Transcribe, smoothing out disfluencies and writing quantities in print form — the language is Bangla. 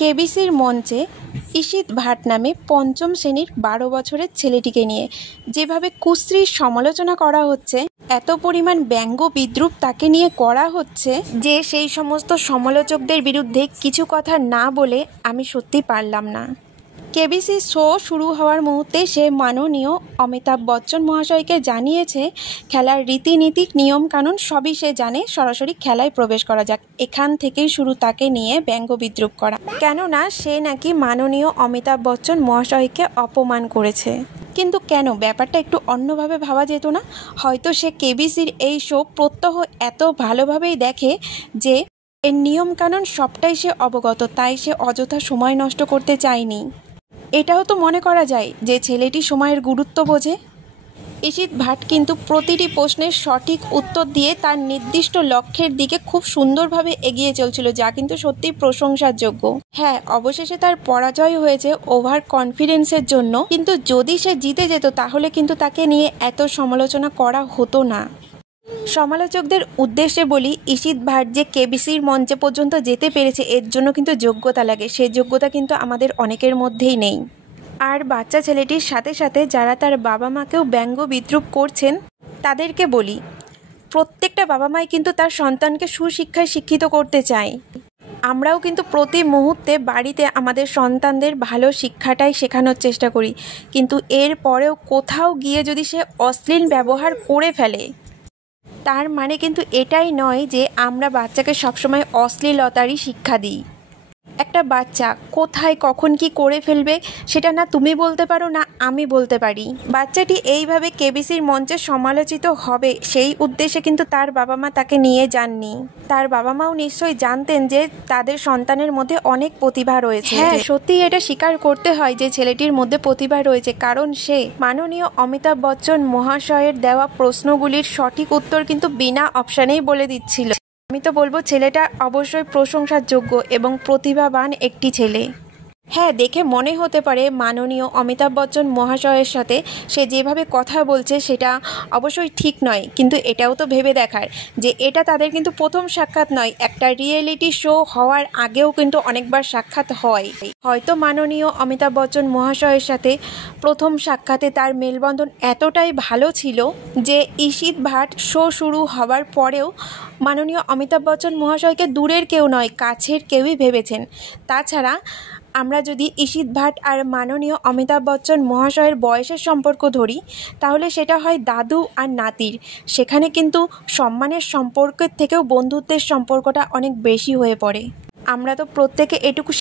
কেবিসির মঞ্চে ঈশিত ভাট নামে পঞ্চম শ্রেণীর ১২ বছরের ছেলেটিকে নিয়ে যেভাবে কুশ্রীর সমালোচনা করা হচ্ছে, এত পরিমাণ ব্যঙ্গ বিদ্রূপ তাকে নিয়ে করা হচ্ছে যে সেই সমস্ত সমালোচকদের বিরুদ্ধে কিছু কথা না বলে আমি সত্যি পারলাম না। কেবিসি শো শুরু হওয়ার মুহূর্তে সে মাননীয় অমিতাভ বচ্চন মহাশয়কে জানিয়েছে খেলার রীতিনীতি নিয়মকানুন সবই সে জানে, সরাসরি খেলায় প্রবেশ করা যাক। এখান থেকেই শুরু তাকে নিয়ে ব্যঙ্গ বিদ্রূপ করা, কেননা সে নাকি মাননীয় অমিতাভ বচ্চন মহাশয়কে অপমান করেছে। কিন্তু কেন, ব্যাপারটা একটু অন্যভাবে ভাবা যেত না? হয়তো সে কেবিসির এই শো প্রত্যহ এত ভালোভাবেই দেখে যে এর নিয়মকানুন সবটাই সে অবগত, তাই সে অযথা সময় নষ্ট করতে চায়নি। এটাও তো মনে করা যায় যে ছেলেটি সময়ের গুরুত্ব বোঝে। ঈশিত ভাট কিন্তু প্রতিটি প্রশ্নের সঠিক উত্তর দিয়ে তার নির্দিষ্ট লক্ষ্যের দিকে খুব সুন্দরভাবে এগিয়ে চলছিল, যা কিন্তু সত্যিই প্রশংসার যোগ্য। হ্যাঁ, অবশেষে তার পরাজয় হয়েছে ওভার কনফিডেন্সের জন্য, কিন্তু যদি সে জিতে যেত তাহলে কিন্তু তাকে নিয়ে এত সমালোচনা করা হতো না। সমালোচকদের উদ্দেশ্যে বলি, ঈশিত ভাট যে কেবিসির মঞ্চে পর্যন্ত যেতে পেরেছে এর জন্য কিন্তু যোগ্যতা লাগে, সেই যোগ্যতা কিন্তু আমাদের অনেকের মধ্যেই নেই। আর বাচ্চা ছেলেটির সাথে সাথে যারা তার বাবা মাকেও ব্যঙ্গ বিদ্রূপ করছেন তাদেরকে বলি, প্রত্যেকটা বাবা মাই কিন্তু তার সন্তানকে সুশিক্ষায় শিক্ষিত করতে চায়। আমরাও কিন্তু প্রতি মুহূর্তে বাড়িতে আমাদের সন্তানদের ভালো শিক্ষাটাই শেখানোর চেষ্টা করি, কিন্তু এর পরেও কোথাও গিয়ে যদি সে অশ্লীল ব্যবহার করে ফেলে, তার মানে কিন্তু এটাই নয় যে আমরা বাচ্চাকে সবসময় অশ্লীলতারই শিক্ষা দিই। একটা বাচ্চা কোথায় কখন কি করে ফেলবে সেটা না তুমি বলতে পারো না আমি বলতে পারি। বাচ্চাটি এইভাবে কেবিসির মঞ্চে সমালোচিত হবে সেই উদ্দেশ্যে কিন্তু তার বাবা মা তাকে নিয়ে যাননি। তার বাবা মাও নিশ্চয়ই জানতেন যে তাদের সন্তানের মধ্যে অনেক প্রতিভা রয়েছে। হ্যাঁ, সত্যিই এটা স্বীকার করতে হয় যে ছেলেটির মধ্যে প্রতিভা রয়েছে, কারণ সে মাননীয় অমিতাভ বচ্চন মহাশয়ের দেওয়া প্রশ্নগুলির সঠিক উত্তর কিন্তু বিনা অপশানেই বলে দিচ্ছিল। আমি তো বলবো ছেলেটা অবশ্যই প্রশংসার যোগ্য এবং প্রতিভাবান একটি ছেলে। হ্যাঁ, দেখে মনে হতে পারে মাননীয় অমিতাভ বচ্চন মহাশয়ের সাথে সে যেভাবে কথা বলছে সেটা অবশ্যই ঠিক নয়, কিন্তু এটাও তো ভেবে দেখার যে এটা তাদের কিন্তু প্রথম সাক্ষাৎ নয়, একটা রিয়েলিটি শো হওয়ার আগেও কিন্তু অনেকবার সাক্ষাৎ হয়। হয়তো মাননীয় অমিতাভ বচ্চন মহাশয়ের সাথে প্রথম সাক্ষাতে তার মেলবন্ধন এতটাই ভালো ছিল যে ঈশিত ভাট শো শুরু হওয়ার পরেও মাননীয় অমিতাভ বচ্চন মহাশয়কে দূরের কেউ নয় কাছের কেউই ভেবেছেন। তাছাড়া আমরা যদি ঈশিত ভাট আর মাননীয় অমিতাভ বচ্চন মহাশয়ের বয়সের সম্পর্ক ধরি তাহলে সেটা হয় দাদু আর নাতির, সেখানে কিন্তু সম্মানের সম্পর্কের থেকেও বন্ধুত্বের সম্পর্কটা অনেক বেশি হয়ে পড়ে। আমরা তো প্রত্যেকে এটুকু